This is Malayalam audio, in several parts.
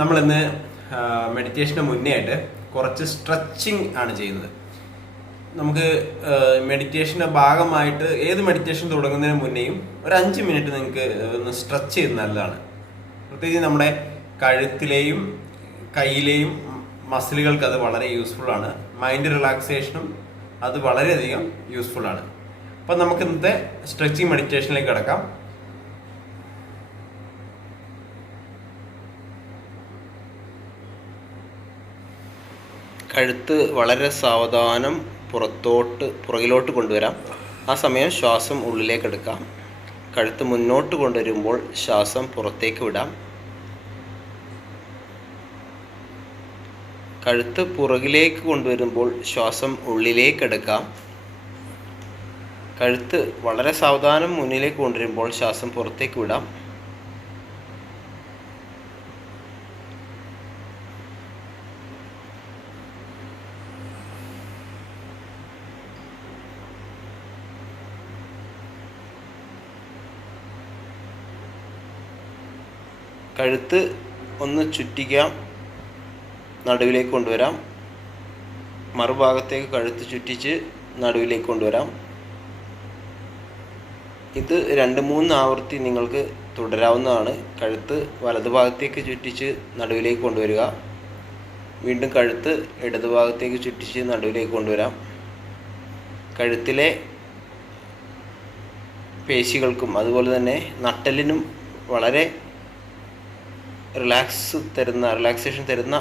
നമ്മളിന്ന് മെഡിറ്റേഷന് മുന്നേ ആയിട്ട് കുറച്ച് സ്ട്രെച്ചിങ് ആണ് ചെയ്യുന്നത്. നമുക്ക് മെഡിറ്റേഷൻ്റെ ഭാഗമായിട്ട് ഏത് മെഡിറ്റേഷൻ തുടങ്ങുന്നതിന് മുന്നേയും ഒരു 5 മിനിറ്റ് നിങ്ങൾക്ക് ഒന്ന് സ്ട്രെച്ച് ചെയ്ത് നല്ലതാണ്. പ്രത്യേകിച്ച് നമ്മുടെ കഴുത്തിലെയും കയ്യിലെയും മസിലുകൾക്ക് അത് വളരെ യൂസ്ഫുൾ ആണ്. മൈൻഡ് റിലാക്സേഷനും അത് വളരെയധികം യൂസ്ഫുൾ ആണ്. അപ്പം നമുക്ക് ഇന്നത്തെ സ്ട്രെച്ചിങ് മെഡിറ്റേഷനിലേക്ക് കിടക്കാം. കഴുത്ത് വളരെ സാവധാനം പുറകിലോട്ട് കൊണ്ടുവരാം. ആ സമയം ശ്വാസം ഉള്ളിലേക്ക് എടുക്കാം. കഴുത്ത് മുന്നോട്ട് കൊണ്ടുവരുമ്പോൾ ശ്വാസം പുറത്തേക്ക് വിടാം. കഴുത്ത് പുറകിലേക്ക് കൊണ്ടുവരുമ്പോൾ ശ്വാസം ഉള്ളിലേക്ക് എടുക്കാം. കഴുത്ത് വളരെ സാവധാനം മുന്നിലേക്ക് കൊണ്ടുവരുമ്പോൾ ശ്വാസം പുറത്തേക്ക് വിടാം. കഴുത്ത് ഒന്ന് ചുറ്റിക്കാം, നടുവിലേക്ക് കൊണ്ടുവരാം. മറുഭാഗത്തേക്ക് കഴുത്ത് ചുറ്റിച്ച് നടുവിലേക്ക് കൊണ്ടുവരാം. ഇത് 2-3 ആവർത്തി നിങ്ങൾക്ക് തുടരാവുന്നതാണ്. കഴുത്ത് വലതുഭാഗത്തേക്ക് ചുറ്റിച്ച് നടുവിലേക്ക് കൊണ്ടുവരിക. വീണ്ടും കഴുത്ത് ഇടതുഭാഗത്തേക്ക് ചുറ്റിച്ച് നടുവിലേക്ക് കൊണ്ടുവരാം. കഴുത്തിലെ പേശികൾക്കും അതുപോലെ തന്നെ നട്ടെല്ലിനും വളരെ റിലാക്സേഷൻ തരുന്ന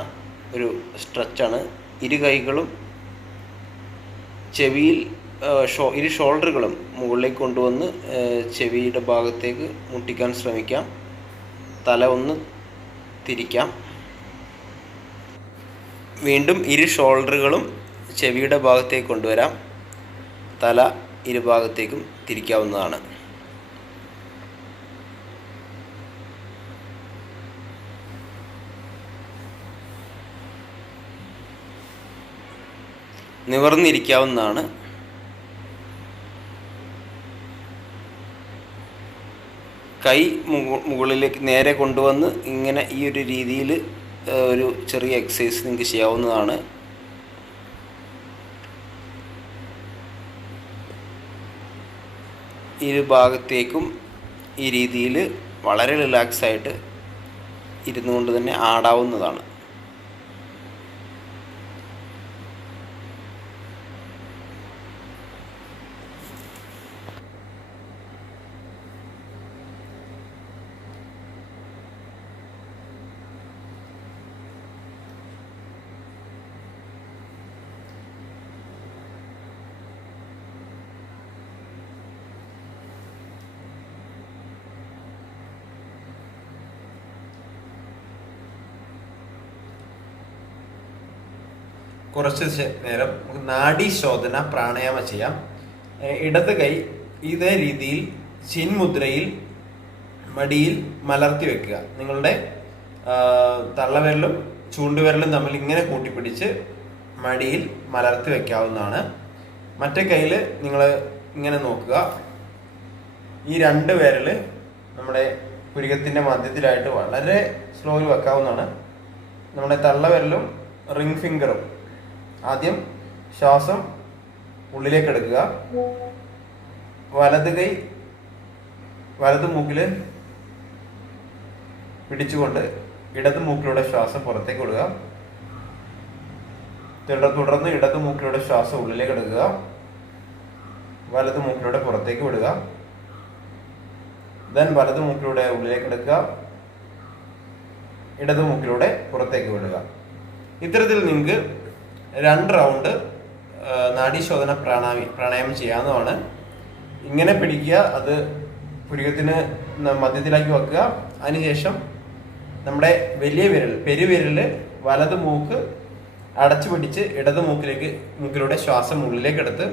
ഒരു സ്ട്രെച്ചാണ്. ഇരു കൈകളും ചെവിയിൽ ഇരു ഷോൾഡറുകളും മുകളിലേക്ക് കൊണ്ടുവന്ന് ചെവിയുടെ ഭാഗത്തേക്ക് മുട്ടിക്കാൻ ശ്രമിക്കാം. തല ഒന്ന് തിരിക്കാം. വീണ്ടും ഇരു ഷോൾഡറുകളും ചെവിയുടെ ഭാഗത്തേക്ക് കൊണ്ടുവരാം. തല ഇരുഭാഗത്തേക്കും തിരിക്കാവുന്നതാണ്. നിവർന്നിരിക്കാവുന്നതാണ്. കൈ മുകളിലേക്ക് നേരെ കൊണ്ടുവന്ന് ഇങ്ങനെ ഈ ഒരു രീതിയിൽ ഒരു ചെറിയ എക്സസൈസ് നിങ്ങൾക്ക് ചെയ്യാവുന്നതാണ്. ഇരു ഭാഗത്തേക്കും ഈ രീതിയിൽ വളരെ റിലാക്സായിട്ട് ഇരുന്നു കൊണ്ട് തന്നെ ആടാവുന്നതാണ്. കുറച്ച് നേരം നാഡീശോധന പ്രാണായാമം ചെയ്യാം. ഇടത് കൈ ഇതേ രീതിയിൽ ചിൻമുദ്രയിൽ മടിയിൽ മലർത്തി വെക്കുക. നിങ്ങളുടെ തള്ളവിരലും ചൂണ്ടുവിരലും തമ്മിൽ ഇങ്ങനെ കൂട്ടിപ്പിടിച്ച് മടിയിൽ മലർത്തി വെക്കാവുന്നതാണ്. മറ്റേ കയ്യിൽ നിങ്ങൾ ഇങ്ങനെ നോക്കുക. ഈ 2 വിരൽ നമ്മുടെ പുരികത്തിൻ്റെ മധ്യത്തിലായിട്ട് വളരെ സ്ലോയിൽ വെക്കാവുന്നതാണ്. നമ്മുടെ തള്ളവിരലും റിംഗ് ഫിംഗറും ആദ്യം ശ്വാസം ഉള്ളിലേക്ക് എടുക്കുക. വലത് കൈ വലത് മൂക്കിൽ പിടിച്ചുകൊണ്ട് ഇടത് മൂക്കിലൂടെ ശ്വാസം പുറത്തേക്ക് വിടുക. തുടർന്ന് ഇടത് മൂക്കിലൂടെ ശ്വാസം ഉള്ളിലേക്ക് എടുക്കുക. വലത് മൂക്കിലൂടെ പുറത്തേക്ക് വിടുക. ദെൻ വലത് മൂക്കിലൂടെ ഉള്ളിലേക്ക് എടുക്കുക. ഇടത് മൂക്കിലൂടെ പുറത്തേക്ക് വിടുക. ഇത്തരത്തിൽ നിങ്ങൾക്ക് 2 റൗണ്ട് നാഡീശോധന പ്രാണായാമം ചെയ്യാവുന്നതാണ്. ഇങ്ങനെ പിടിക്കുക, അത് പുരികത്തിന് മധ്യത്തിലാക്കി വെക്കുക. അതിനുശേഷം നമ്മുടെ വലിയ വിരൽ പെരുവിരൽ വലത് മൂക്ക് അടച്ചു പിടിച്ച് ഇടത് മൂക്കിലൂടെ ശ്വാസം ഉള്ളിലേക്ക് എടുത്ത്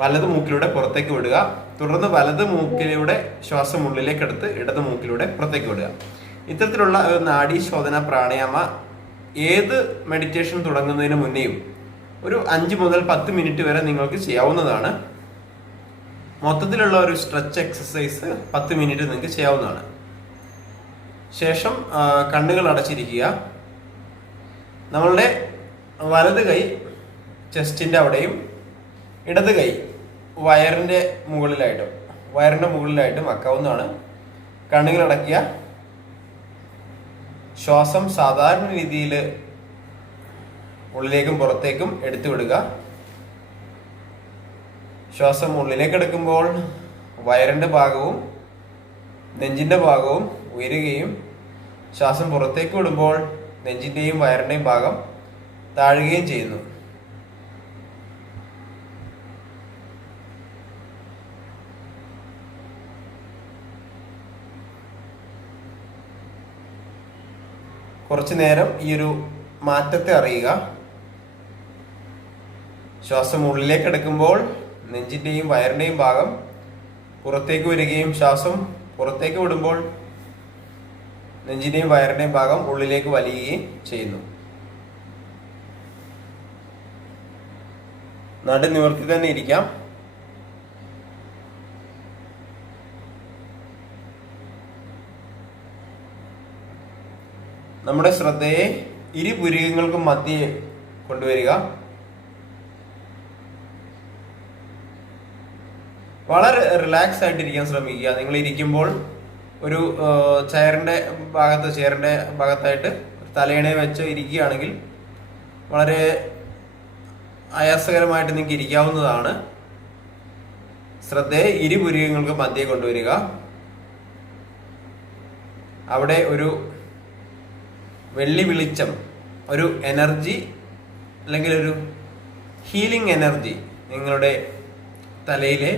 വലത് മൂക്കിലൂടെ പുറത്തേക്ക് വിടുക. തുടർന്ന് വലത് മൂക്കിലൂടെ ശ്വാസം ഉള്ളിലേക്ക് എടുത്ത് ഇടത് മൂക്കിലൂടെ പുറത്തേക്ക് വിടുക. ഇത്തരത്തിലുള്ള ഒരു നാഡീശോധന പ്രാണായാമ ഏത് മെഡിറ്റേഷൻ തുടങ്ങുന്നതിന് മുന്നേയും ഒരു 5 മുതൽ 10 മിനിറ്റ് വരെ നിങ്ങൾക്ക് ചെയ്യാവുന്നതാണ്. മൊത്തത്തിലുള്ള ഒരു സ്ട്രെച്ച് എക്സസൈസ് 10 മിനിറ്റ് നിങ്ങൾക്ക് ചെയ്യാവുന്നതാണ്. ശേഷം കണ്ണുകൾ അടച്ചിരിക്കുക. നമ്മളുടെ വലത് കൈ ചെസ്റ്റിൻ്റെ അവിടെയും ഇടത് കൈ വയറിൻ്റെ മുകളിലായിട്ടും വെക്കാവുന്നതാണ്. കണ്ണുകൾ അടയ്ക്കുക. ശ്വാസം സാധാരണ രീതിയിൽ ഉള്ളിലേക്കും പുറത്തേക്കും എടുത്തു വിടുക. ശ്വാസം ഉള്ളിലേക്ക് എടുക്കുമ്പോൾ വയറിൻ്റെ ഭാഗവും നെഞ്ചിൻ്റെ ഭാഗവും ഉയരുകയും ശ്വാസം പുറത്തേക്ക് വിടുമ്പോൾ നെഞ്ചിൻ്റെയും വയറിൻ്റെയും ഭാഗം താഴുകയും ചെയ്യുന്നു. കുറച്ചു നേരം ഈ ഒരു മാറ്റത്തെ അറിയുക. ശ്വാസം ഉള്ളിലേക്ക് എടുക്കുമ്പോൾ നെഞ്ചിൻ്റെയും വയറിൻ്റെയും ഭാഗം പുറത്തേക്ക് വരികയും ശ്വാസം പുറത്തേക്ക് വിടുമ്പോൾ നെഞ്ചിൻ്റെയും വയറിൻ്റെയും ഭാഗം ഉള്ളിലേക്ക് വലിയുകയും ചെയ്യുന്നു. നടു നിവർത്തി തന്നെ ഇരിക്കാം. നമ്മുടെ ശ്രദ്ധയെ ഇരുപുരികങ്ങൾക്കും മധ്യേ കൊണ്ടുവരിക. വളരെ റിലാക്സ് ആയിട്ടിരിക്കാൻ ശ്രമിക്കുക. നിങ്ങൾ ഇരിക്കുമ്പോൾ ഒരു ചെയറിൻ്റെ ഭാഗത്തായിട്ട് തലയിണയെ വെച്ച് ഇരിക്കുകയാണെങ്കിൽ വളരെ ആയാസകരമായിട്ട് നിങ്ങൾക്ക് ഇരിക്കാവുന്നതാണ്. ശ്രദ്ധയെ ഇരുപുരികങ്ങൾക്ക് മധ്യേ കൊണ്ടുവരിക. അവിടെ ഒരു വെള്ളി വെളിച്ചം, ഒരു എനർജി അല്ലെങ്കിൽ ഒരു ഹീലിംഗ് എനർജി നിങ്ങളുടെ തലയിലെ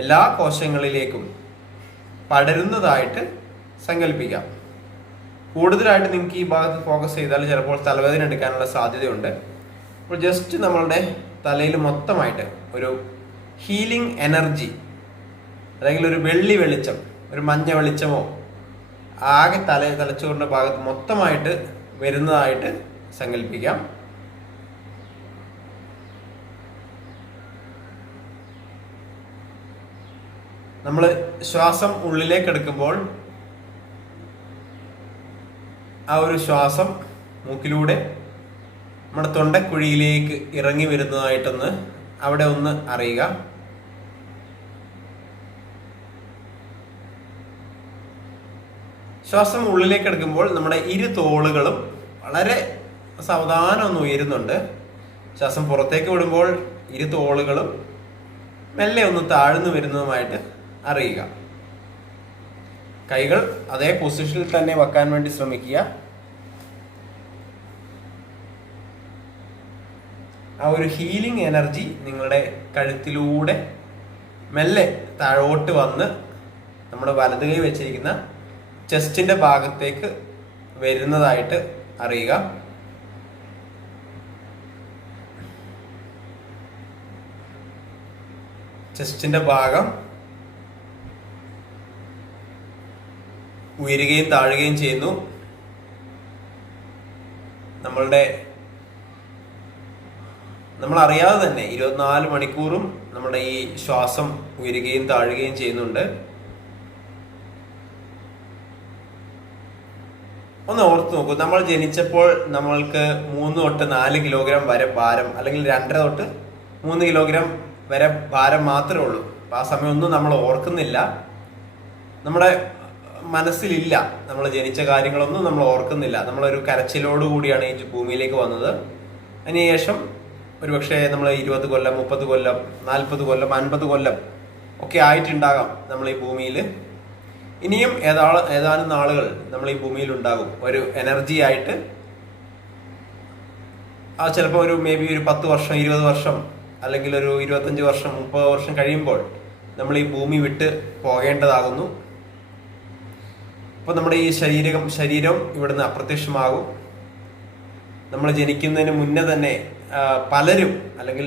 എല്ലാ കോശങ്ങളിലേക്കും പടരുന്നതായിട്ട് സങ്കല്പിക്കാം. കൂടുതലായിട്ട് നിങ്ങൾക്ക് ഈ ഭാഗത്ത് ഫോക്കസ് ചെയ്താൽ ചിലപ്പോൾ തലവേദന എടുക്കാനുള്ള സാധ്യതയുണ്ട്. അപ്പോൾ ജസ്റ്റ് നമ്മളുടെ തലയിൽ മൊത്തമായിട്ട് ഒരു ഹീലിംഗ് എനർജി അല്ലെങ്കിൽ ഒരു വെള്ളി വെളിച്ചം, ഒരു മഞ്ഞ വെളിച്ചമോ ആകെ തലച്ചോറിൻ്റെ ഭാഗത്ത് മൊത്തമായിട്ട് വരുന്നതായിട്ട് സങ്കല്പിക്കാം. നമ്മൾ ശ്വാസം ഉള്ളിലേക്ക് എടുക്കുമ്പോൾ ആ ഒരു ശ്വാസം മൂക്കിലൂടെ നമ്മുടെ തൊണ്ടക്കുഴിയിലേക്ക് ഇറങ്ങി വരുന്നതായിട്ടൊന്ന് അവിടെ ഒന്ന് അറിയുക. ശ്വാസം ഉള്ളിലേക്ക് എടുക്കുമ്പോൾ നമ്മുടെ ഇരു തോളുകളും വളരെ സാവധാനം ഒന്ന് ഉയരുന്നുണ്ട്. ശ്വാസം പുറത്തേക്ക് വിടുമ്പോൾ ഇരു തോളുകളും മെല്ലെ ഒന്ന് താഴ്ന്നു വരുന്നതുമായിട്ട് അറിയുക. കൈകൾ അതേ പൊസിഷനിൽ തന്നെ വെക്കാൻ വേണ്ടി ശ്രമിക്കുക. ആ ഒരു ഹീലിംഗ് എനർജി നിങ്ങളുടെ കഴുത്തിലൂടെ മെല്ലെ താഴോട്ട് വന്ന് നമ്മുടെ വലത് കൈ വെച്ചിരിക്കുന്ന ചെസ്റ്റിന്റെ ഭാഗത്തേക്ക് വരുന്നതായിട്ട് അറിയുക. ചെസ്റ്റിന്റെ ഭാഗം ഉയരുകയും താഴുകയും ചെയ്യുന്നു. നമ്മൾ അറിയാതെ തന്നെ 24 മണിക്കൂറും നമ്മുടെ ഈ ശ്വാസം ഉയരുകയും താഴുകയും ചെയ്യുന്നുണ്ട്. ഒന്ന് ഓർത്ത് നോക്കൂ. നമ്മൾ ജനിച്ചപ്പോൾ നമ്മൾക്ക് 3 തൊട്ട് 4 കിലോഗ്രാം വരെ ഭാരം, അല്ലെങ്കിൽ 2.5 തൊട്ട് 3 കിലോഗ്രാം വരെ ഭാരം മാത്രമേ ഉള്ളൂ. അപ്പം ആ സമയമൊന്നും നമ്മൾ ഓർക്കുന്നില്ല, നമ്മുടെ മനസ്സിലില്ല. നമ്മൾ ജനിച്ച കാര്യങ്ങളൊന്നും നമ്മൾ ഓർക്കുന്നില്ല. നമ്മളൊരു കരച്ചിലോട് കൂടിയാണ് ഈ ഭൂമിയിലേക്ക് വന്നത്. അതിനുശേഷം ഒരുപക്ഷെ നമ്മൾ 20 കൊല്ലം, 30 കൊല്ലം, 40 കൊല്ലം, 50 കൊല്ലം ഒക്കെ ആയിട്ടുണ്ടാകാം നമ്മൾ ഈ ഭൂമിയിൽ. ഇനിയും ഏതാനും നാളുകൾ നമ്മൾ ഈ ഭൂമിയിൽ ഉണ്ടാകും. ഒരു എനർജി ആയിട്ട് ആ ചിലപ്പോൾ ഒരു മേ ബി ഒരു 10 വർഷം, 20 വർഷം, അല്ലെങ്കിൽ ഒരു 25 വർഷം, 30 വർഷം കഴിയുമ്പോൾ നമ്മൾ ഈ ഭൂമി വിട്ട് പോകേണ്ടതാകുന്നു. അപ്പോൾ നമ്മുടെ ഈ ശരീരം ഇവിടുന്ന് അപ്രത്യക്ഷമാകും. നമ്മൾ ജനിക്കുന്നതിന് മുന്നേ തന്നെ പലരും, അല്ലെങ്കിൽ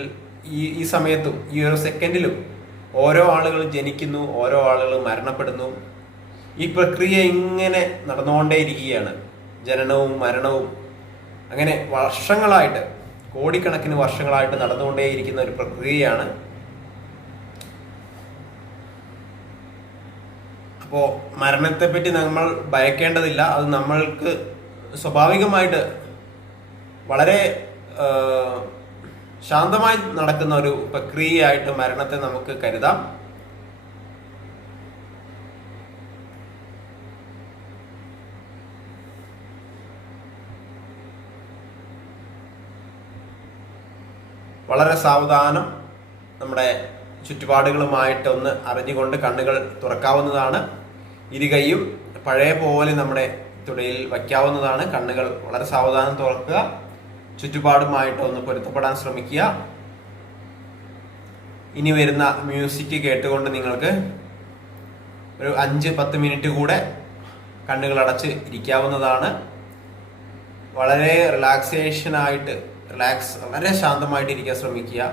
ഈ സമയത്തും ഈ ഒരു സെക്കൻഡിലും ഓരോ ആളുകൾ ജനിക്കുന്നു, ഓരോ ആളുകൾ മരണപ്പെടുന്നു. ഈ പ്രക്രിയ ഇങ്ങനെ നടന്നുകൊണ്ടേയിരിക്കുകയാണ്. ജനനവും മരണവും അങ്ങനെ വർഷങ്ങളായിട്ട്, കോടിക്കണക്കിന് വർഷങ്ങളായിട്ട് നടന്നുകൊണ്ടേയിരിക്കുന്ന ഒരു പ്രക്രിയയാണ്. അപ്പോൾ മരണത്തെപ്പറ്റി നമ്മൾ ഭയക്കേണ്ടതില്ല. അത് നമ്മൾക്ക് സ്വാഭാവികമായിട്ട് വളരെ ശാന്തമായി നടക്കുന്ന ഒരു പ്രക്രിയയായിട്ട് മരണത്തെ നമുക്ക് കരുതാം. വളരെ സാവധാനം നമ്മുടെ ചുറ്റുപാടുകളുമായിട്ട് ഒന്ന് അറിഞ്ഞുകൊണ്ട് കണ്ണുകൾ തുറക്കാവുന്നതാണ്. ഇരുകൈയും പഴയ പോലെ നമ്മുടെ തുടയിൽ വയ്ക്കാവുന്നതാണ്. കണ്ണുകൾ വളരെ സാവധാനം തുറക്കുക. ചുറ്റുപാടുമായിട്ട് ഒന്ന് പൊരുത്തപ്പെടാൻ ശ്രമിക്കുക. ഇനി വരുന്ന മ്യൂസിക് കേട്ടുകൊണ്ട് നിങ്ങൾക്ക് ഒരു 5-10 മിനിറ്റ് കൂടെ കണ്ണുകൾ അടച്ച് ഇരിക്കാവുന്നതാണ്. വളരെ വളരെ ശാന്തമായിട്ട് ഇരിക്കാൻ ശ്രമിക്കുക.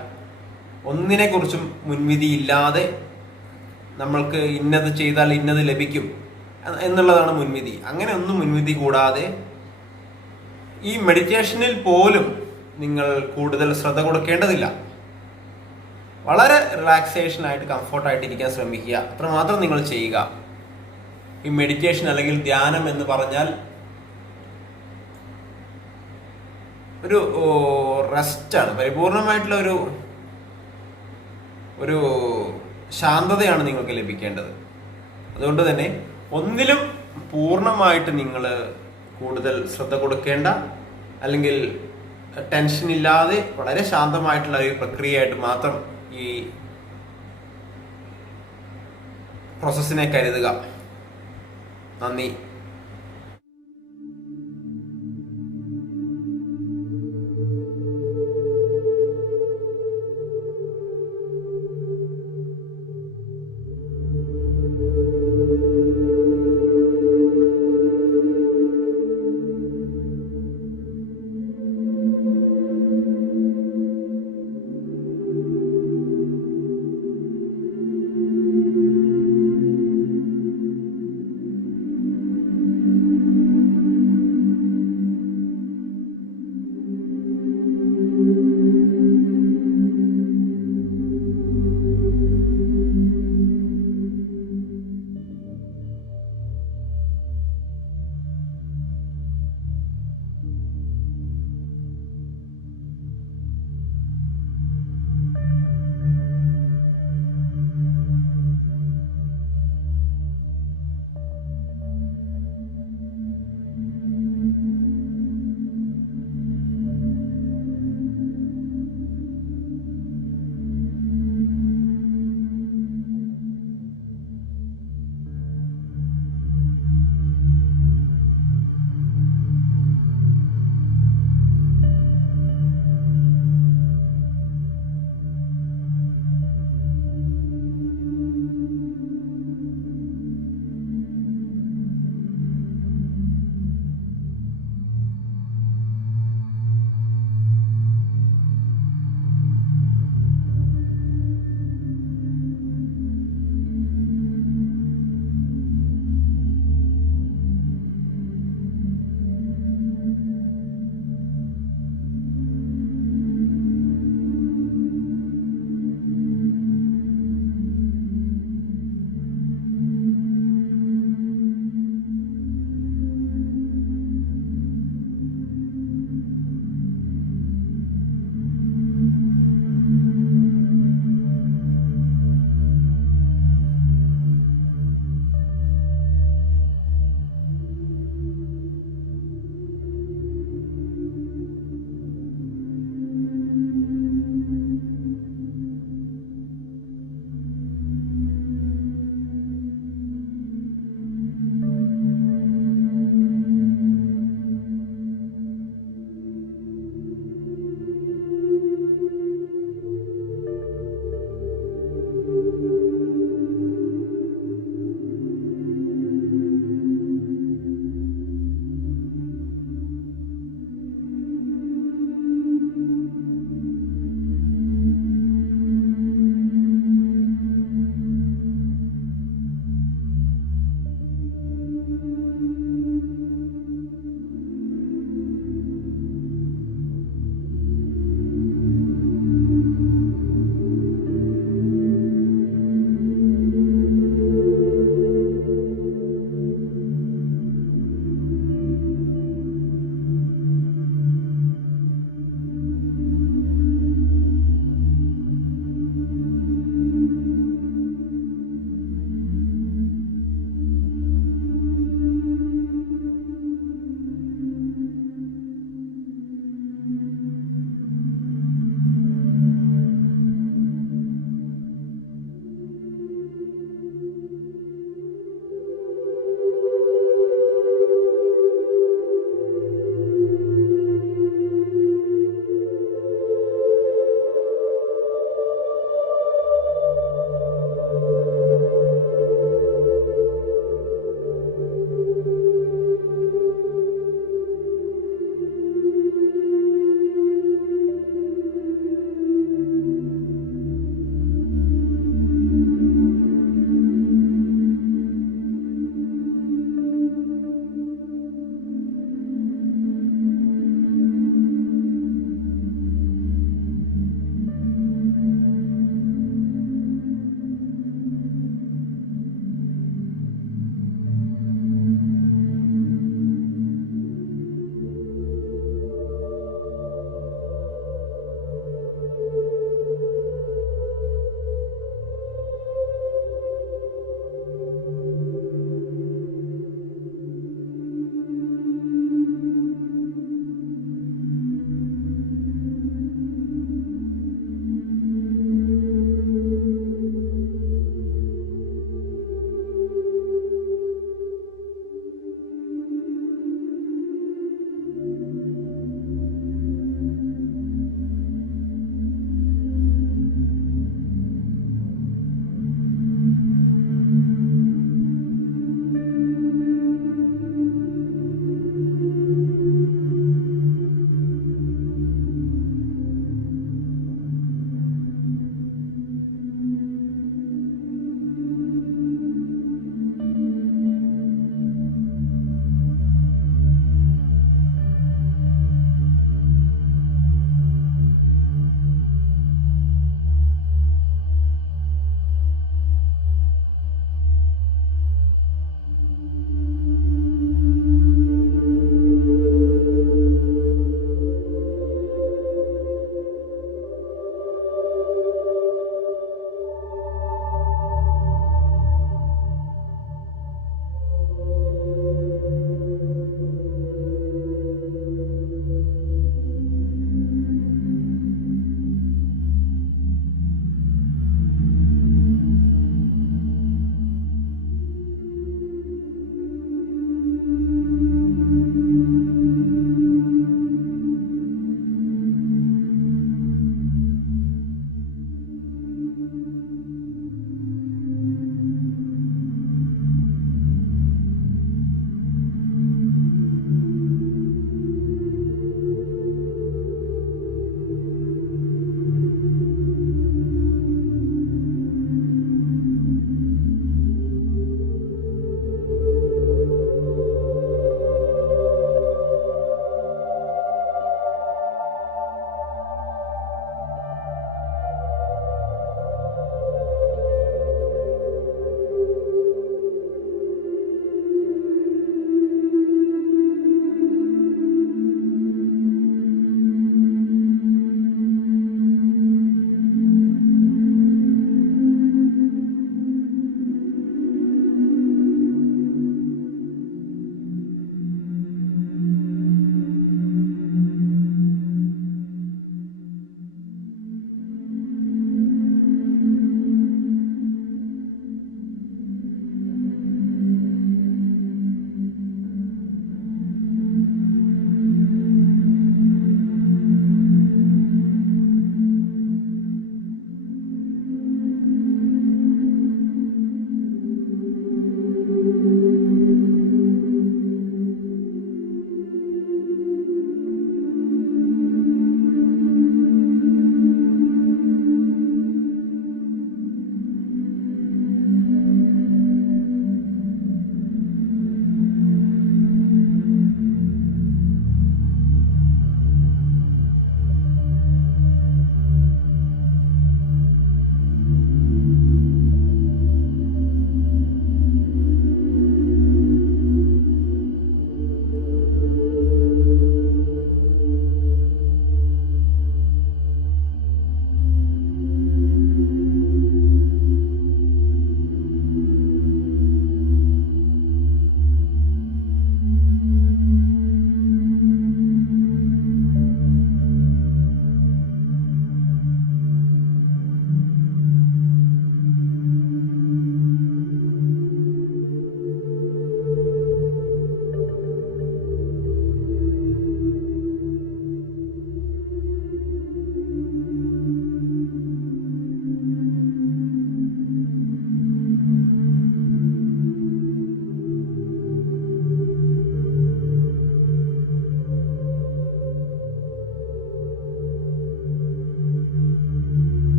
ഒന്നിനെ കുറിച്ചും മുൻവിധി ഇല്ലാതെ നമ്മൾക്ക് ഇന്നത് ചെയ്താൽ ഇന്നത് ലഭിക്കും എന്നുള്ളതാണ് മുൻവിധി. അങ്ങനെ ഒന്നും മുൻവിധി കൂടാതെ ഈ മെഡിറ്റേഷനിൽ പോലും നിങ്ങൾ കൂടുതൽ ശ്രദ്ധ കൊടുക്കേണ്ടതില്ല. വളരെ റിലാക്സേഷനായിട്ട് കംഫർട്ടായിട്ട് ഇരിക്കാൻ ശ്രമിക്കുക. അത്രമാത്രം നിങ്ങൾ ചെയ്യുക. ഈ മെഡിറ്റേഷൻ അല്ലെങ്കിൽ ധ്യാനം എന്ന് പറഞ്ഞാൽ ഒരു റെസ്റ്റാണ്. പരിപൂർണമായിട്ടുള്ള ഒരു ശാന്തതയാണ് നിങ്ങൾക്ക് ലഭിക്കേണ്ടത്. അതുകൊണ്ട് തന്നെ ഒന്നിലും പൂർണ്ണമായിട്ട് നിങ്ങൾ കൂടുതൽ ശ്രദ്ധ കൊടുക്കേണ്ട, അല്ലെങ്കിൽ ടെൻഷൻ ഇല്ലാതെ വളരെ ശാന്തമായിട്ടുള്ള ഒരു പ്രക്രിയയായിട്ട് മാത്രം ഈ പ്രോസസ്സിനെ കരുതുക. നന്ദി.